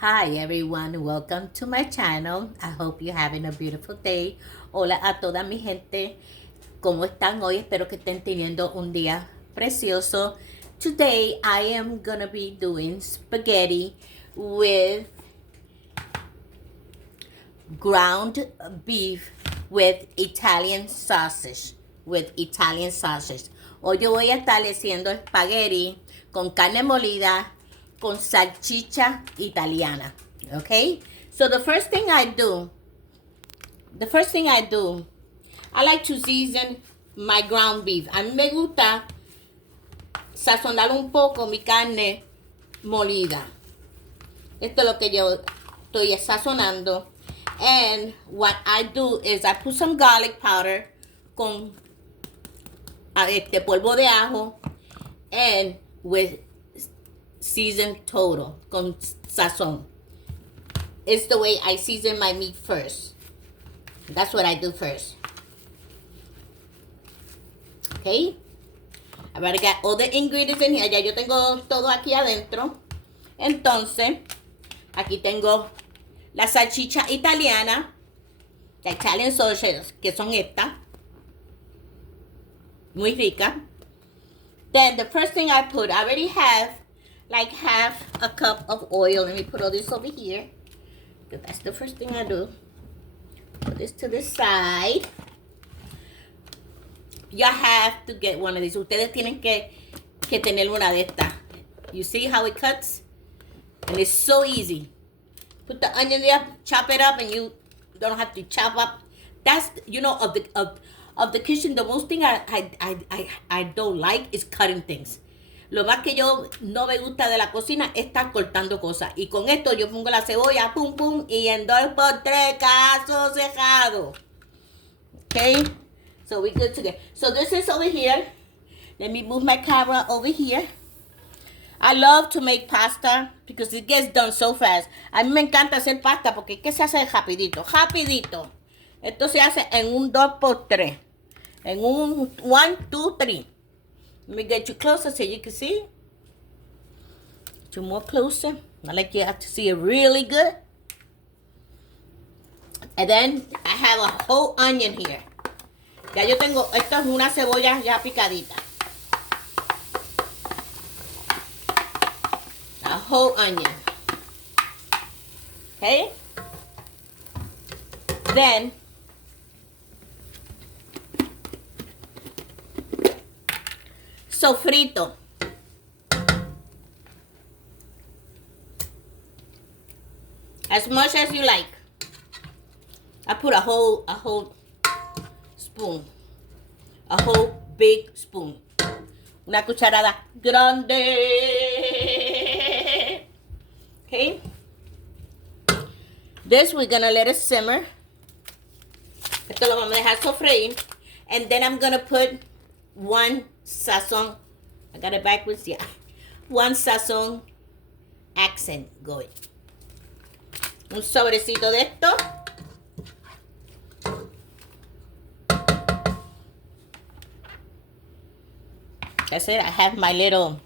Hi everyone, welcome to my channel. I hope you're having a beautiful day. Hola a toda mi gente. ¿Cómo están hoy? Espero que estén teniendo un día precioso. Today I am gonna be doing spaghetti with ground beef with Italian sausage. Hoy yo voy a estar haciendo espagueti con carne molida con salchicha italiana. Okay? So the first thing I do, I like to season my ground beef. A mí me gusta sazonar un poco mi carne molida. Esto es lo que yo estoy sazonando. And what I do is I put some garlic powder con polvo de ajo and with seasoned total con sazón. It's the way I season my meat first. That's what I do first. Okay? I've already got all the ingredients in here. Ya yo tengo todo aquí adentro. Entonces, aquí tengo la salchicha italiana, la Italian sausage, que son estas. Muy rica. Then the first thing I already have like half a cup of oil. Let me put all this over here. That's the first thing I do. Put this to the side. You have to get one of these. Ustedes tienen que tener una de estas. You see how it cuts? And it's so easy. Put the onion there, chop it up, and you don't have to chop up. That's, of the kitchen, the most thing I don't like is cutting things. Lo más que yo no me gusta de la cocina es estar cortando cosas. Y con esto yo pongo la cebolla, pum, pum, y en 2x3, caso cerrado. Okay? So we good to go. So this is over here. Let me move my camera over here. I love to make pasta because it gets done so fast. A mí me encanta hacer pasta porque es que se hace rapidito, rapidito. Esto se hace en un 2x3. En un 1, 2, 3. Let me get you closer so you can see. Two more closer. I like you have to see it really good. And then I have a whole onion here. Ya yo tengo, esto es una cebolla ya picadita. A whole onion. Okay? Then sofrito. As much as you like. I put a whole spoon. A whole big spoon. Una cucharada grande. Okay? This we're gonna let it simmer. Esto lo vamos a dejar sofreír. And then I'm gonna put one sazón. I got it backwards, yeah. One sazón accent going. Un sobrecito de esto. That's it. I have my little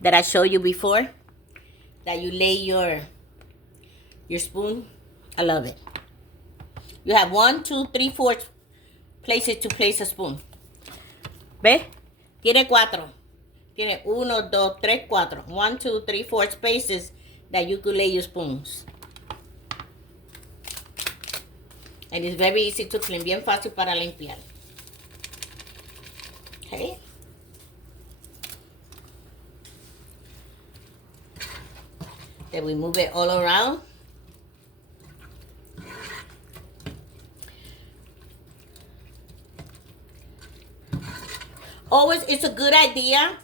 that I showed you before. That you lay your spoon. I love it. You have 1, 2, 3, 4 places to place a spoon. ¿Ves? Tiene 4. Tiene 1, 2, 3, 4. 1, 2, 3, 4 spaces that you could lay your spoons. And it's very easy to clean. Bien fácil para limpiar. Okay. Then we move it all around. Always, it's a good idea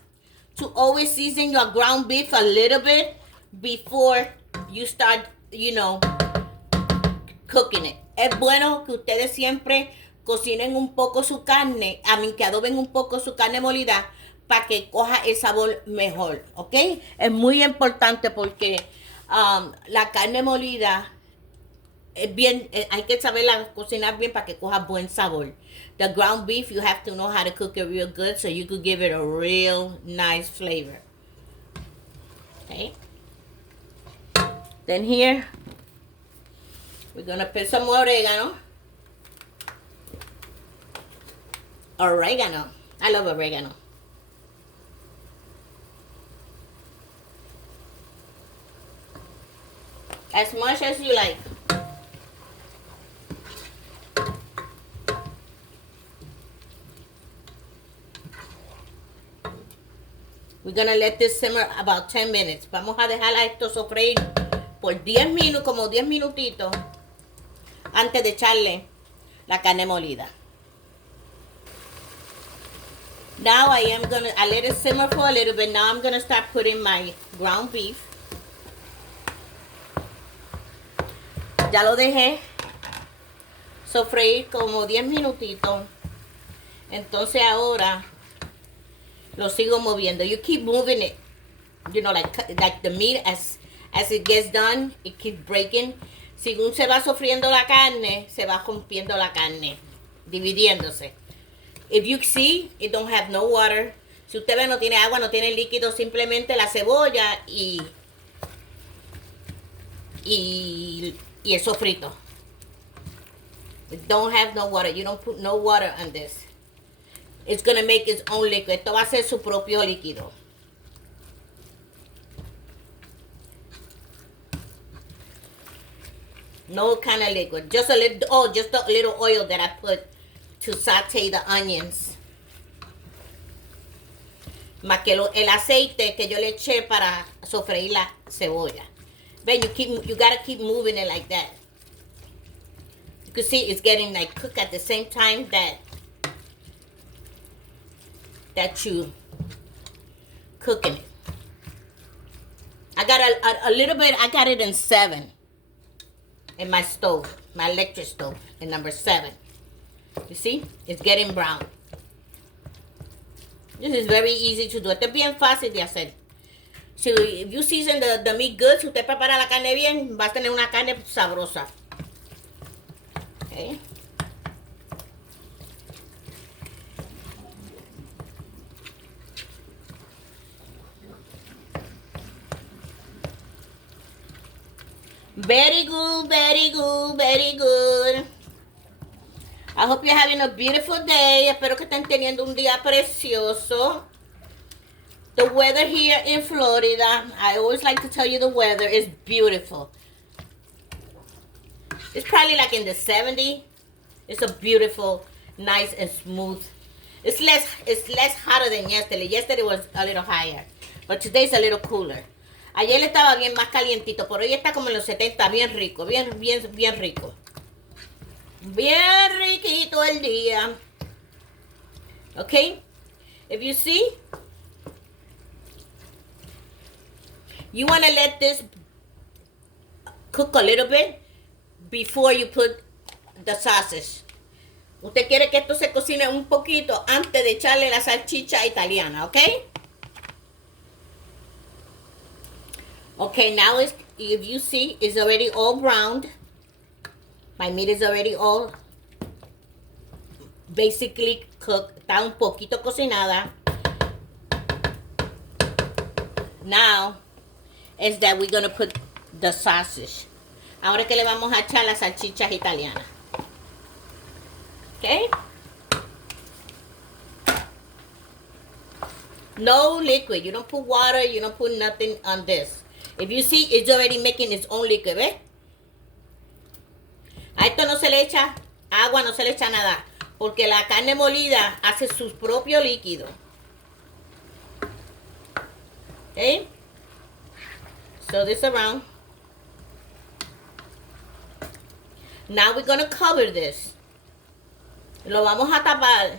to always season your ground beef a little bit before you start, cooking it. Es bueno que ustedes siempre cocinen un poco su carne, que adoben un poco su carne molida para que coja el sabor mejor, ¿ok? Es muy importante porque la carne molida es bien, hay que saberla cocinar bien para que coja buen sabor. The ground beef, you have to know how to cook it real good so you could give it a real nice flavor. Okay? Then here, we're gonna put some more oregano. Oregano. I love oregano. As much as you like. We're gonna let this simmer about 10 minutes. Vamos a dejar a esto sofreír por 10 minutos, como 10 minutitos, antes de echarle la carne molida. Now I let it simmer for a little bit. Now I'm gonna start putting my ground beef. Ya lo dejé sofreír como 10 minutitos. Entonces ahora lo sigo moviendo. You keep moving it. You know, like the meat, as it gets done, it keeps breaking. Según se va sofriendo la carne, se va rompiendo la carne, dividiéndose. If you see, it don't have no water. Si usted ve, no tiene agua, no tiene líquido, simplemente la cebolla y el sofrito. It don't have no water. You don't put no water on this. It's gonna make its own liquid. Esto va a ser su propio líquido. No kind of liquid. Just a little oil that I put to saute the onions. Más que el aceite que yo le eché para sofreír la cebolla. Then you gotta keep moving it like that. You can see it's getting like cooked at the same time that you cooking it. I got a little bit. I got it in 7 in my stove, my electric stove, in number 7. You see, it's getting brown. This is very easy to do. Esto es bien fácil de hacer. So if you season the meat good, si usted prepara la carne bien, va a tener una carne sabrosa. Okay. Very good, very good, very good. I hope you're having a beautiful day. Espero que estén teniendo un día precioso. The weather here in Florida, I always like to tell you the weather is beautiful. It's probably like in the 70s. It's a beautiful, nice and smooth. It's less hotter than yesterday. Yesterday was a little higher, but today's a little cooler. Ayer estaba bien más calientito, pero hoy está como en los 70, bien rico, bien rico. Bien riquito el día. Okay? If you see, you want to let this cook a little bit before you put the sausage. Usted quiere que esto se cocine un poquito antes de echarle la salchicha italiana, okay? Okay, now if you see, it's already all browned. My meat is already all basically cooked. Está un poquito cocinada. Now is that we're going to put the sausage. Ahora que le vamos a echar las salchichas italianas. Okay? No liquid. You don't put water. You don't put nothing on this. If you see, it's already making its own liquid, ¿ves? A esto no se le echa agua, no se le echa nada. Porque la carne molida hace su propio líquido. Okay? So this around. Now we're going to cover this. Lo vamos a tapar.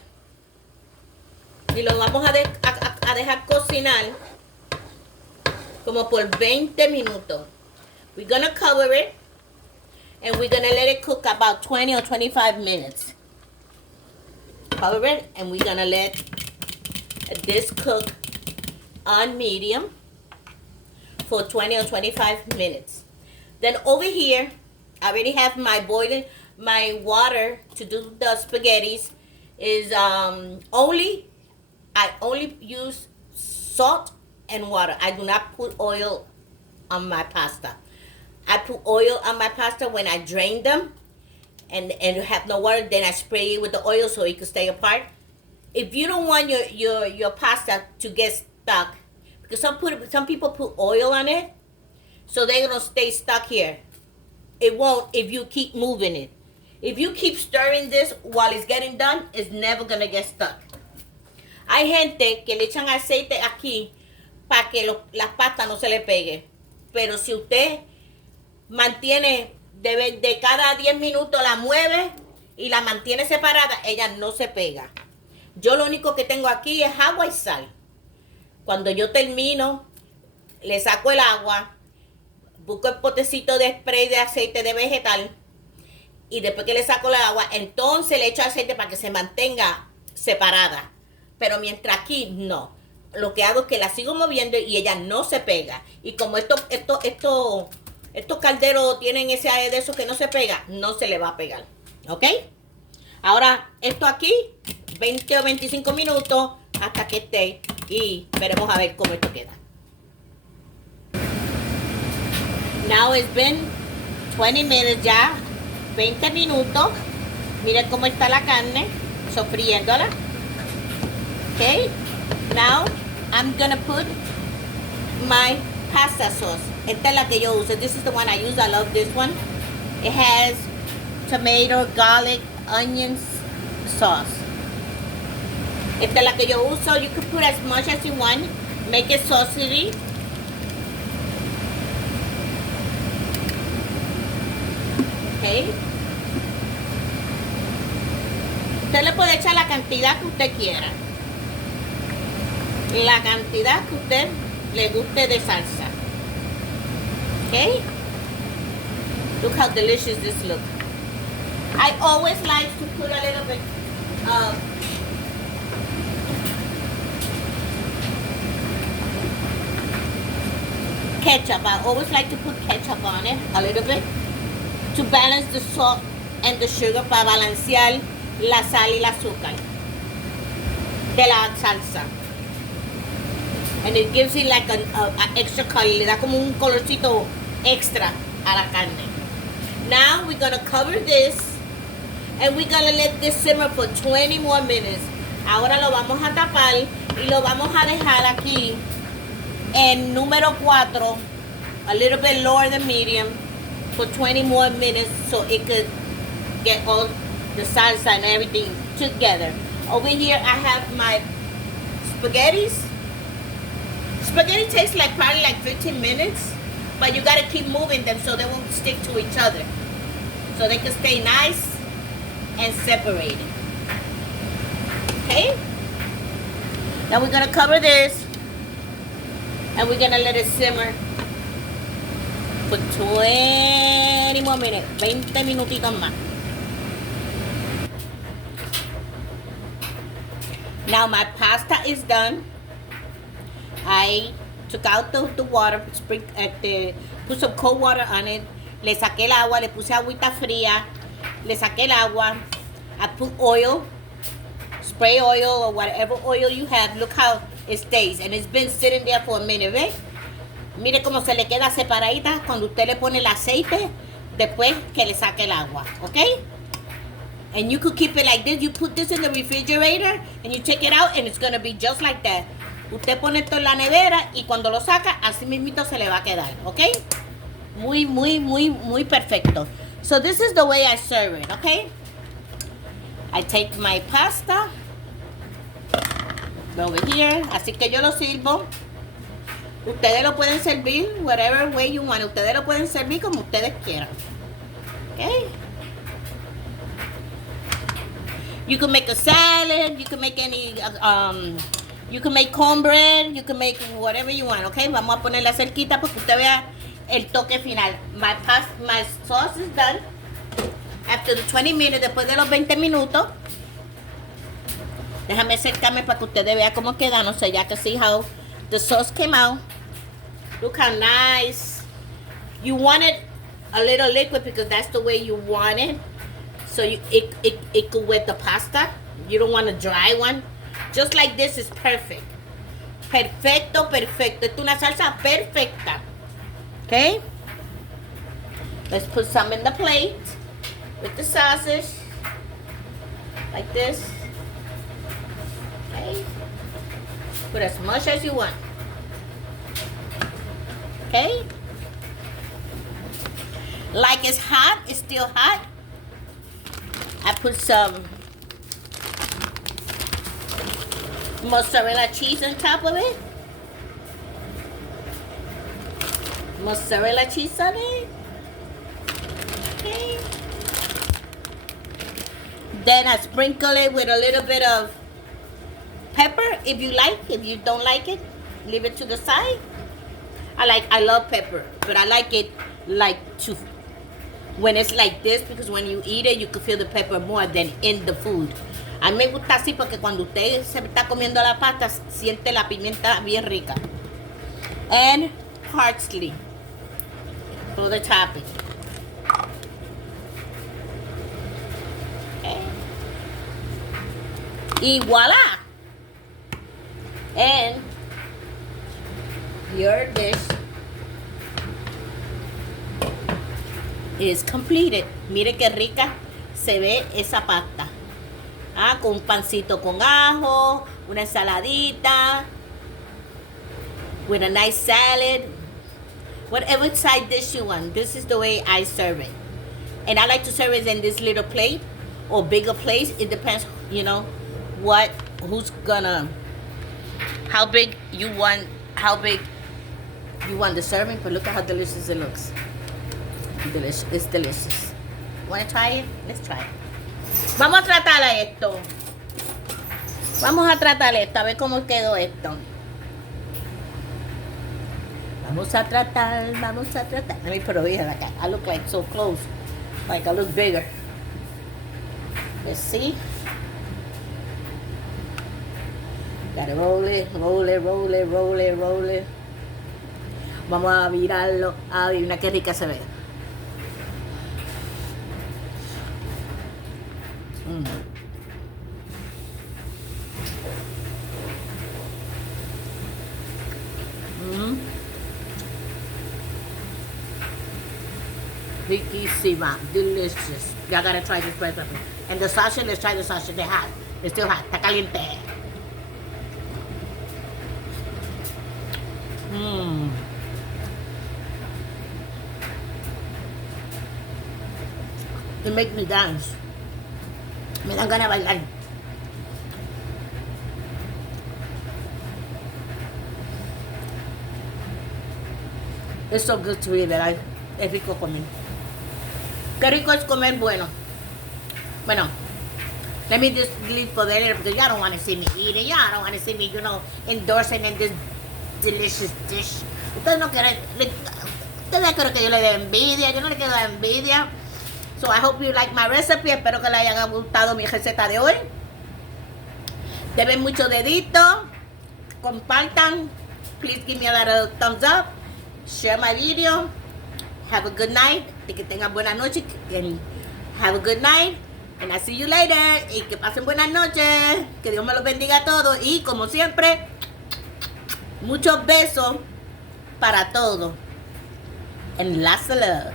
Y lo vamos a dejar cocinar como por 20 minutos. We're going to cover it. And we're going to let it cook about 20 or 25 minutes. Cover it. And we're going to let this cook on medium for 20 or 25 minutes. Then over here, I already have my water to do the spaghettis. I only use salt and water. I do not put oil on my pasta. I put oil on my pasta when I drain them and have no water, then I spray it with the oil so it can stay apart. If you don't want your pasta to get stuck, because some people put oil on it, so they're gonna stay stuck here. It won't if you keep moving it. If you keep stirring this while it's getting done, it's never gonna get stuck. Hay gente que le echan aceite aquí para que las pastas no se le pegue. Pero si usted mantiene de cada 10 minutos la mueve y la mantiene separada, ella no se pega. Yo lo único que tengo aquí es agua y sal. Cuando yo termino, le saco el agua, busco el potecito de spray de aceite de vegetal y después que le saco el agua, entonces le echo aceite para que se mantenga separada. Pero mientras aquí, no. Lo que hago es que la sigo moviendo y ella no se pega. Y como estos calderos tienen ese de eso que no se pega, no se le va a pegar. ¿Ok? Ahora, esto aquí, 20 o 25 minutos hasta que esté. Y veremos a ver cómo esto queda. Now it's been 20 minutes ya. 20 minutos. Miren cómo está la carne. Sofriéndola. Okay, now I'm gonna put my pasta sauce. Esta es la que yo uso. This is the one I use. I love this one. It has tomato, garlic, onions, sauce. Esta es la que yo uso. You can put as much as you want. Make it saucy. Okay. Usted le puede echar la cantidad que usted quiera. La cantidad que usted le guste de salsa. Okay? Look how delicious this looks. I always like to put a little bit of ketchup. I always like to put ketchup on it, a little bit, to balance the salt and the sugar, para balancear la sal y el azúcar de la salsa. And it gives it like an extra color. Le da como un colorcito extra a la carne. Now we're going to cover this. And we're going to let this simmer for 20 more minutes. Ahora lo vamos a tapar. Y lo vamos a dejar aquí. En número 4. A little bit lower than medium. For 20 more minutes. So it could get all the salsa and everything together. Over here I have my spaghettis. Spaghetti takes probably 15 minutes, but you gotta keep moving them so they won't stick to each other. So they can stay nice and separated. Okay? Now we're gonna cover this and we're gonna let it simmer for 20 more minutes. 20 minutitos más. Now my pasta is done. I took out the water, put some cold water on it. Le saqué el agua, le puse agüita fría. Le saqué el agua. I put oil, spray oil or whatever oil you have. Look how it stays. And it's been sitting there for a minute, ¿ves? Mire cómo se le queda separadita cuando usted le pone el aceite después que le saque el agua, ¿ok? And you could keep it like this. You put this in the refrigerator and you take it out and it's going to be just like that. Usted pone esto en la nevera y cuando lo saca, así mismito se le va a quedar, ¿ok? Muy perfecto. So this is the way I serve it, ¿ok? I take my pasta over here. Así que yo lo sirvo. Ustedes lo pueden servir whatever way you want. Ustedes lo pueden servir como ustedes quieran. ¿Ok? You can make a salad. You can make any... you can make cornbread, you can make whatever you want, okay? Vamos a ponerla cerquita para que usted vea el toque final. My sauce is done. After the 20 minutes, después de los 20 minutos. Déjame acercarme para que ustedes vean cómo queda. No sé, ya que see how the sauce came out. Look how nice. You want it a little liquid because that's the way you want it. So it could wet the pasta. You don't want a dry one. Just like this is perfect. Perfecto. Esta es una salsa perfecta. Okay? Let's put some in the plate with the sausage. Like this. Okay. Put as much as you want. Okay. Like it's hot, it's still hot. I put some mozzarella cheese on top of it. Mozzarella cheese on it. Okay. Then I sprinkle it with a little bit of pepper if you like. If you don't like it, leave it to the side. I love pepper, but I like it like to when it's like this, because when you eat it, you can feel the pepper more than in the food. A mí me gusta así porque cuando usted se está comiendo la pasta, siente la pimienta bien rica. And parsley for the topping. Okay. Y voila! And your dish is completed. Mire qué rica se ve esa pasta. Ah, con un pancito con ajo, una ensaladita, with a nice salad. Whatever side dish you want, this is the way I serve it. And I like to serve it in this little plate or bigger plate. It depends, you know, how big you want the serving. But look at how delicious it looks. Delicious. It's delicious. Want to try it? Let's try it. Vamos a tratar esto. Vamos a tratar esto. A ver cómo quedó esto. Vamos a tratar. Let me put it over here. Like I look like so close. Like I look bigger. Let's see. Gotta roll it. Vamos a virarlo. Ay, mira qué rica se ve. Riquísima, delicious. Y'all gotta try this recipe. And the sausage, let's try the sausage. They're hot. They're still hot. Está caliente. They make me dance. Me dan ganas de bailar. It's so good to me that es rico comer. Qué rico es comer bueno. Bueno, let me just leave for there because y'all don't want to see me eating. Y'all don't want to see me, you know, endorsing in this delicious dish. Ustedes no quieren, ustedes creen que yo le dé envidia. Yo no le quiero dar envidia. So I hope you like my recipe. Espero que les haya gustado mi receta de hoy. Denme mucho dedito. Compartan. Please give me a lot of thumbs up. Share my video. Have a good night. Y que tengan buena noche. And have a good night. And I'll see you later. Y que pasen buenas noches. Que Dios me los bendiga a todos. Y como siempre, muchos besos para todos. And lots of love.